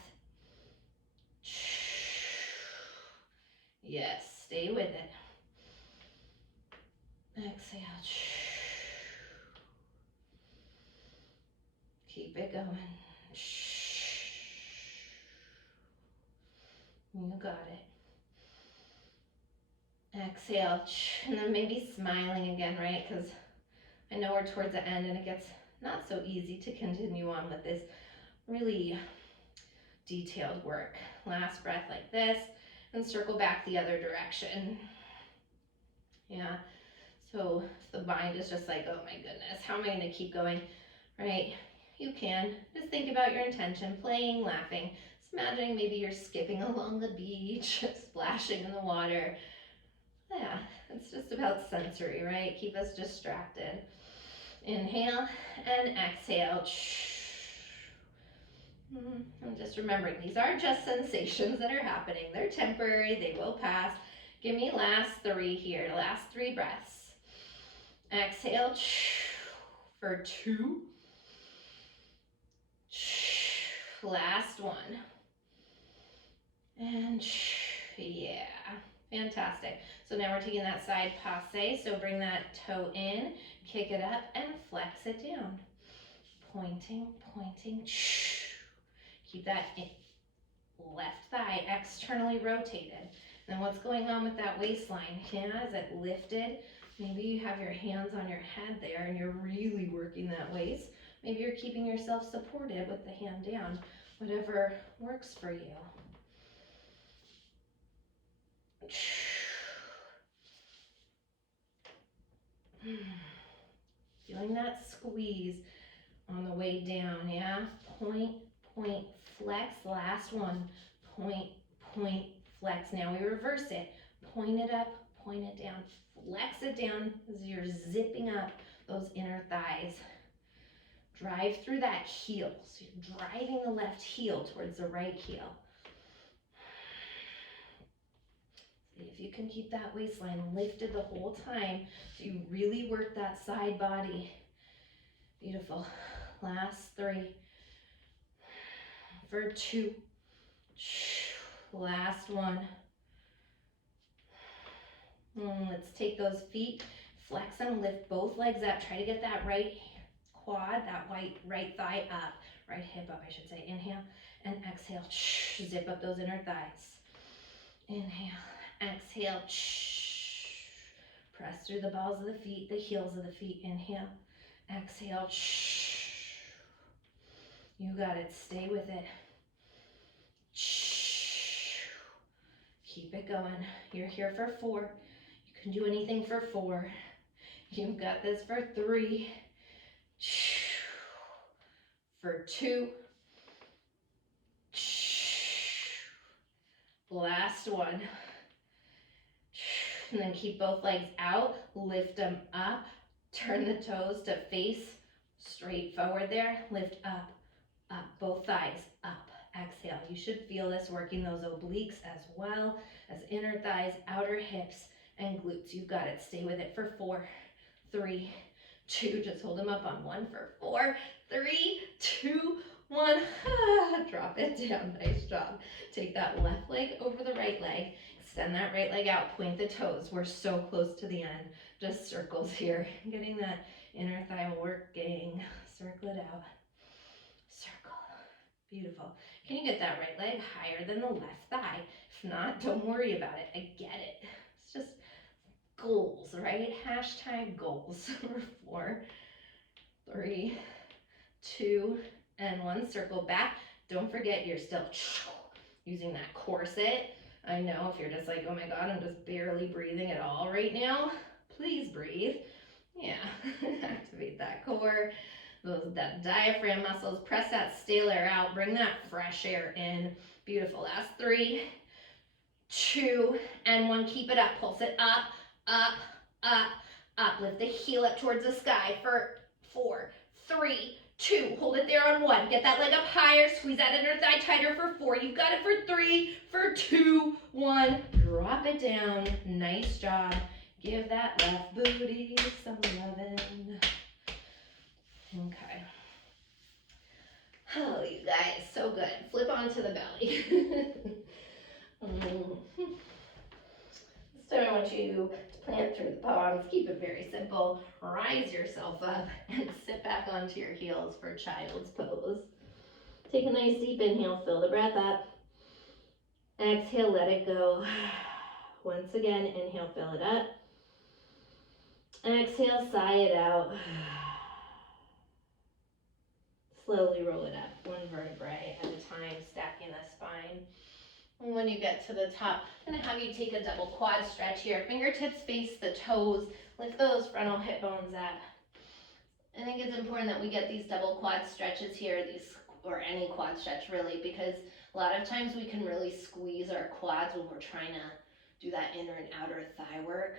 Yes, stay with it. Exhale. Keep it going. You got it. Exhale. And then maybe smiling again, right? Because I know we're towards the end and it gets not so easy to continue on with this really detailed work. Last breath like this. And circle back the other direction. Yeah, so if the mind is just like, oh my goodness, how am I going to keep going, right? You can. Just think about your intention, playing, laughing. Just imagining maybe you're skipping along the beach, splashing in the water. Yeah, it's just about sensory, right? Keep us distracted. Inhale and exhale. And just remembering, these are just sensations that are happening. They're temporary, they will pass. Give me last 3 here, last 3 breaths. Exhale for 2. Last 1. And yeah, fantastic. So now we're taking that side passe. So bring that toe in, kick it up, and flex it down. Pointing, pointing. Keep that left thigh externally rotated. Then what's going on with that waistline? Yeah, is it lifted? Maybe you have your hands on your head there and you're really working that waist. Maybe you're keeping yourself supported with the hand down. Whatever works for you. Feeling that squeeze on the way down, yeah? Point, point, flex. Last one. Point, point, flex. Now we reverse it. Point it up, point it down. Flex it down as you're zipping up those inner thighs. Drive through that heel. So you're driving the left heel towards the right heel. See if you can keep that waistline lifted the whole time so you really work that side body. Beautiful. Last 3. For 2. Last 1. Let's take those feet, flex them, lift both legs up. Try to get that right quad, that right thigh up, right hip up, I should say. Inhale and exhale. Zip up those inner thighs. Inhale, exhale. Press through the balls of the feet, the heels of the feet. Inhale, exhale. You got it. Stay with it. Keep it going. You're here for 4. You can do anything for 4. You've got this for 3. For 2. Last 1. And then keep both legs out. Lift them up. Turn the toes to face straight forward there. Lift up, up. Both thighs up. Exhale. You should feel this working those obliques as well as inner thighs, outer hips, and glutes. You've got it. Stay with it for 4, 3, 2. Just hold them up on 1 for 4, 3, 2, 1. Drop it down. Nice job. Take that left leg over the right leg. Extend that right leg out. Point the toes. We're so close to the end. Just circles here. Getting that inner thigh working. Circle it out. Circle. Beautiful. Can you get that right leg higher than the left thigh? If not, don't worry about it. I get it. It's just goals, right? Hashtag goals. 4, 3, 2, and 1. Circle back. Don't forget you're still using that corset. I know if you're just like, oh my God, I'm just barely breathing at all right now. Please breathe. Yeah, activate that core. That diaphragm muscles, press that stale air out, bring that fresh air in. Beautiful. Last 3, 2, and 1. Keep it up. Pulse it up, up, up, up. Lift the heel up towards the sky for 4, 3, 2. Hold it there on 1. Get that leg up higher. Squeeze that inner thigh tighter for 4. You've got it for 3, for 2, 1. Drop it down. Nice job. Give that left booty some lovin'. Okay. Oh, you guys, so good. Flip onto the belly. So I want you to plant through the palms. Keep it very simple. Rise yourself up and sit back onto your heels for child's pose. Take a nice deep inhale. Fill the breath up. Exhale, let it go. Once again, inhale, fill it up. Exhale, sigh it out. Slowly roll it up, 1 vertebrae at a time, stacking the spine. And when you get to the top, I'm going to have you take a double quad stretch here. Fingertips face the toes. Lift those frontal hip bones up. I think it's important that we get these double quad stretches here, or any quad stretch really, because a lot of times we can really squeeze our quads when we're trying to do that inner and outer thigh work.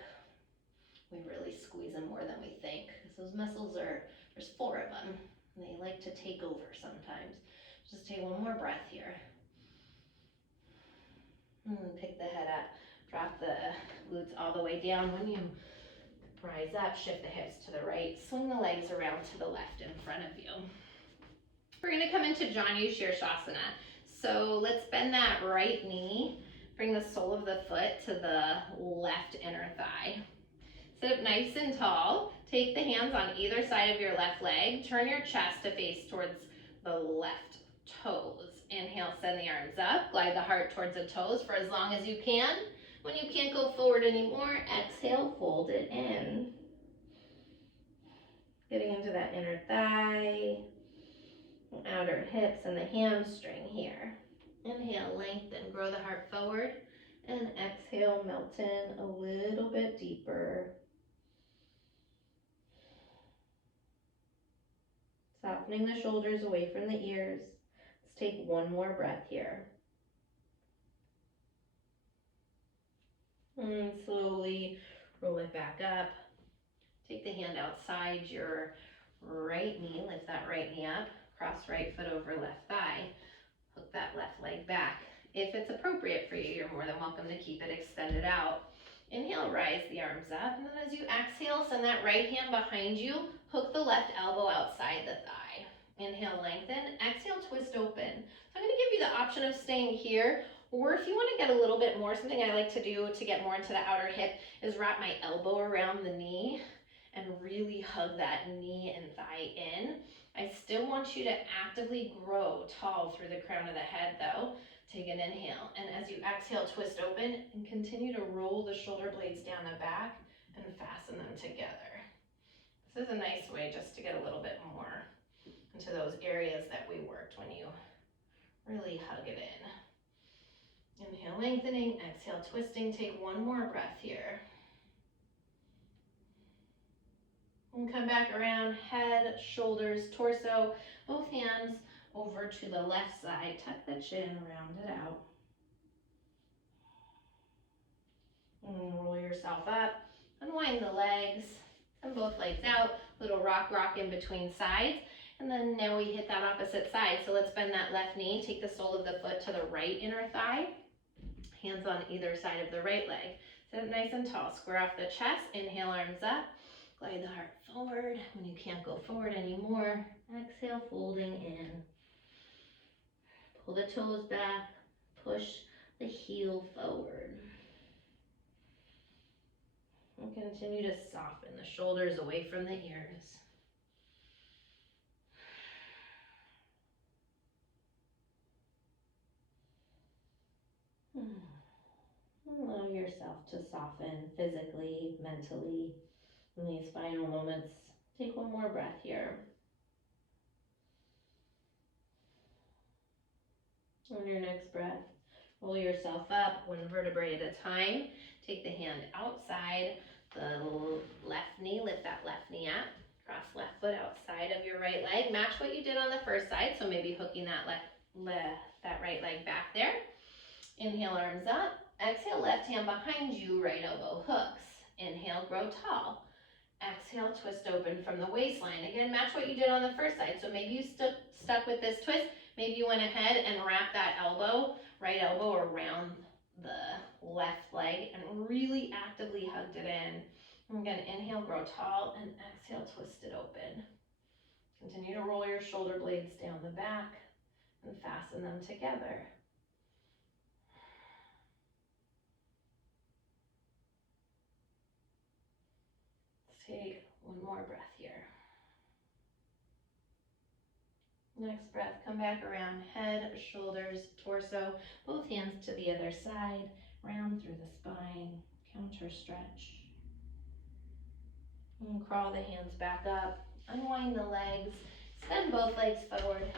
We really squeeze them more than we think, because those muscles there's 4 of them. And they like to take over sometimes. Just take 1 more breath here. And pick the head up. Drop the glutes all the way down. When you rise up, shift the hips to the right. Swing the legs around to the left in front of you. We're going to come into Janu Shirshasana. So let's bend that right knee. Bring the sole of the foot to the left inner thigh. Sit up nice and tall. Take the hands on either side of your left leg. Turn your chest to face towards the left toes. Inhale, send the arms up. Glide the heart towards the toes for as long as you can. When you can't go forward anymore, exhale, fold it in. Getting into that inner thigh, outer hips, and the hamstring here. Inhale, lengthen, grow the heart forward. And exhale, melt in a little bit deeper. Softening the shoulders away from the ears. Let's take one more breath here. And slowly roll it back up. Take the hand outside your right knee. Lift that right knee up. Cross right foot over left thigh. Hook that left leg back. If it's appropriate for you, you're more than welcome to keep it extended out. Inhale, rise the arms up. And then as you exhale, send that right hand behind you. Hook the left elbow outside the thigh. Inhale, lengthen. Exhale, twist open. So I'm going to give you the option of staying here, or if you want to get a little bit more, something I like to do to get more into the outer hip is wrap my elbow around the knee and really hug that knee and thigh in. I still want you to actively grow tall through the crown of the head though. Take an inhale, and as you exhale, twist open and continue to roll the shoulder blades down the back and fasten them together. This is a nice way just to get a little bit more into those areas that we worked when you really hug it in. Inhale, lengthening, exhale, twisting. Take one more breath here. And come back around, head, shoulders, torso, both hands over to the left side. Tuck the chin, round it out. And roll yourself up, unwind the legs, and both legs out. Little rock in between sides. And then now we hit that opposite side. So let's bend that left knee. Take the sole of the foot to the right inner thigh. Hands on either side of the right leg. Sit up nice and tall. Square off the chest. Inhale, arms up. Glide the heart forward. When you can't go forward anymore, exhale, folding in. Pull the toes back. Push the heel forward. And continue to soften the shoulders away from the ears. Allow yourself to soften physically, mentally in these final moments. Take one more breath here. On your next breath, roll yourself up one vertebrae at a time. Take the hand outside the left knee. Lift that left knee up. Cross left foot outside of your right leg. Match what you did on the first side. So maybe hooking that that right leg back there. Inhale, arms up. Exhale, left hand behind you, right elbow hooks. Inhale, grow tall. Exhale, twist open from the waistline. Again, match what you did on the first side. So maybe you stuck with this twist. Maybe you went ahead and wrapped that elbow, right elbow around the left leg and really actively hugged it in. And again, inhale, grow tall, and exhale, twist it open. Continue to roll your shoulder blades down the back and fasten them together. Take one more breath here. Next breath, come back around, head, shoulders, torso, both hands to the other side, round through the spine, counter stretch. And crawl the hands back up, unwind the legs, extend both legs forward.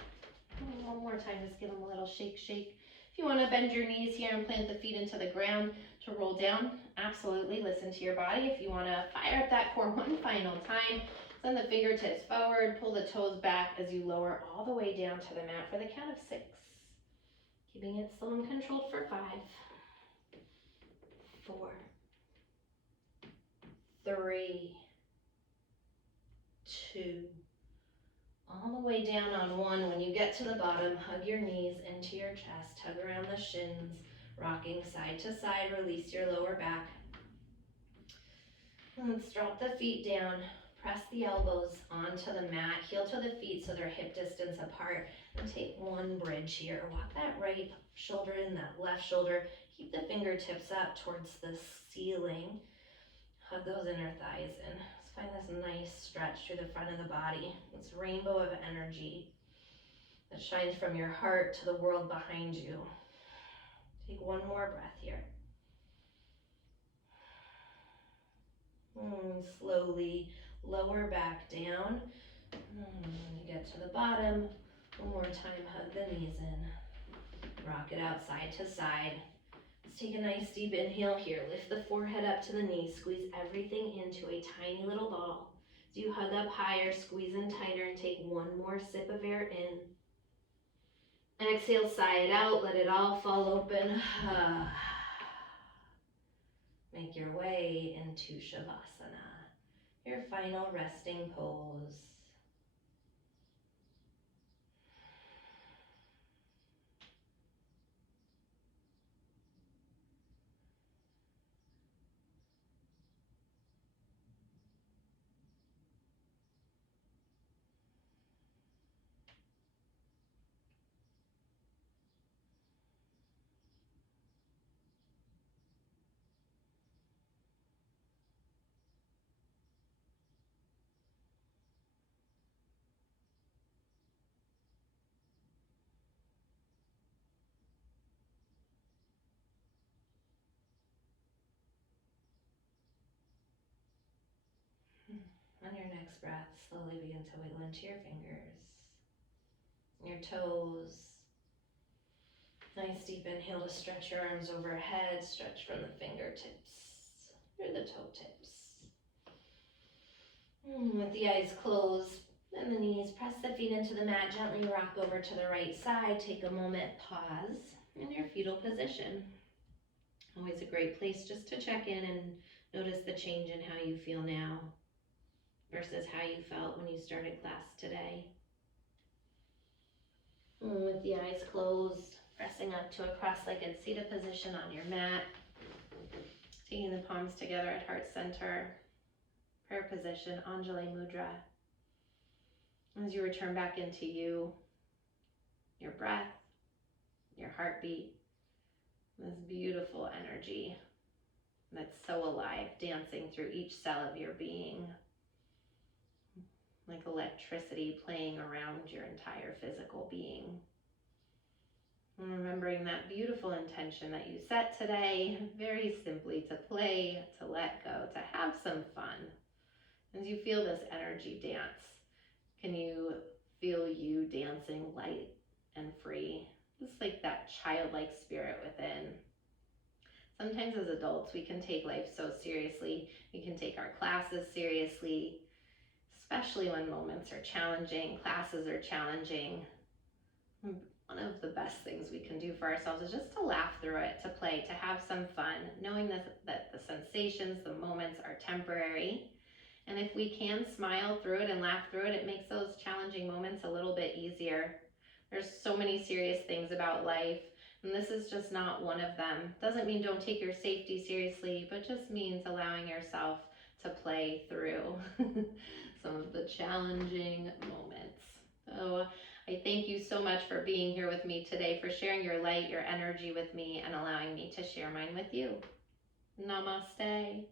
And one more time, just give them a little shake. If you want to bend your knees here and plant the feet into the ground to roll down, absolutely listen to your body. If you want to fire up that core one final time, send the fingertips forward, pull the toes back as you lower all the way down to the mat for the count of 6. Keeping it slow and controlled for 5, 4, 3, 2, all the way down on 1. When you get to the bottom, hug your knees into your chest, hug around the shins, rocking side to side, release your lower back. Let's drop the feet down, press the elbows onto the mat, heel to the feet so they're hip distance apart, And take one bridge here. Walk that right shoulder in, that left shoulder. Keep the fingertips up towards the ceiling. Hug those inner thighs in. Let's find this nice stretch through the front of the body. This rainbow of energy that shines from your heart to the world behind you. Take one more breath here. And slowly lower back down. When you get to the bottom, one more time, hug the knees in. Rock it out side to side. Let's take a nice deep inhale here. Lift the forehead up to the knees. Squeeze everything into a tiny little ball. As you hug up higher, squeeze in tighter, and take one more sip of air in. Exhale, sigh it out. Let it all fall open. Make your way into Shavasana, your final resting pose. On your next breath, slowly begin to wiggle into your fingers, your toes. Nice deep inhale to stretch your arms overhead, stretch from the fingertips through the toe tips. With the eyes closed and the knees, press the feet into the mat, gently rock over to the right side. Take a moment, pause in your fetal position. Always a great place just to check in and notice the change in how you feel now versus how you felt when you started class today. With the eyes closed, pressing up to a cross-legged seated position on your mat. Taking the palms together at heart center. Prayer position, Anjali Mudra. As you return back into you, your breath, your heartbeat, this beautiful energy that's so alive, dancing through each cell of your being, like electricity playing around your entire physical being. And remembering that beautiful intention that you set today, very simply to play, to let go, to have some fun. As you feel this energy dance, can you feel you dancing light and free? Just like that childlike spirit within. Sometimes as adults, we can take life so seriously. We can take our classes seriously, especially when moments are challenging, classes are challenging. One of the best things we can do for ourselves is just to laugh through it, to play, to have some fun, knowing that the sensations, the moments are temporary. And if we can smile through it and laugh through it, it makes those challenging moments a little bit easier. There's so many serious things about life, and this is just not one of them. Doesn't mean don't take your safety seriously, but just means allowing yourself to play through some of the challenging moments. So I thank you so much for being here with me today, for sharing your light, your energy with me, and allowing me to share mine with you. Namaste.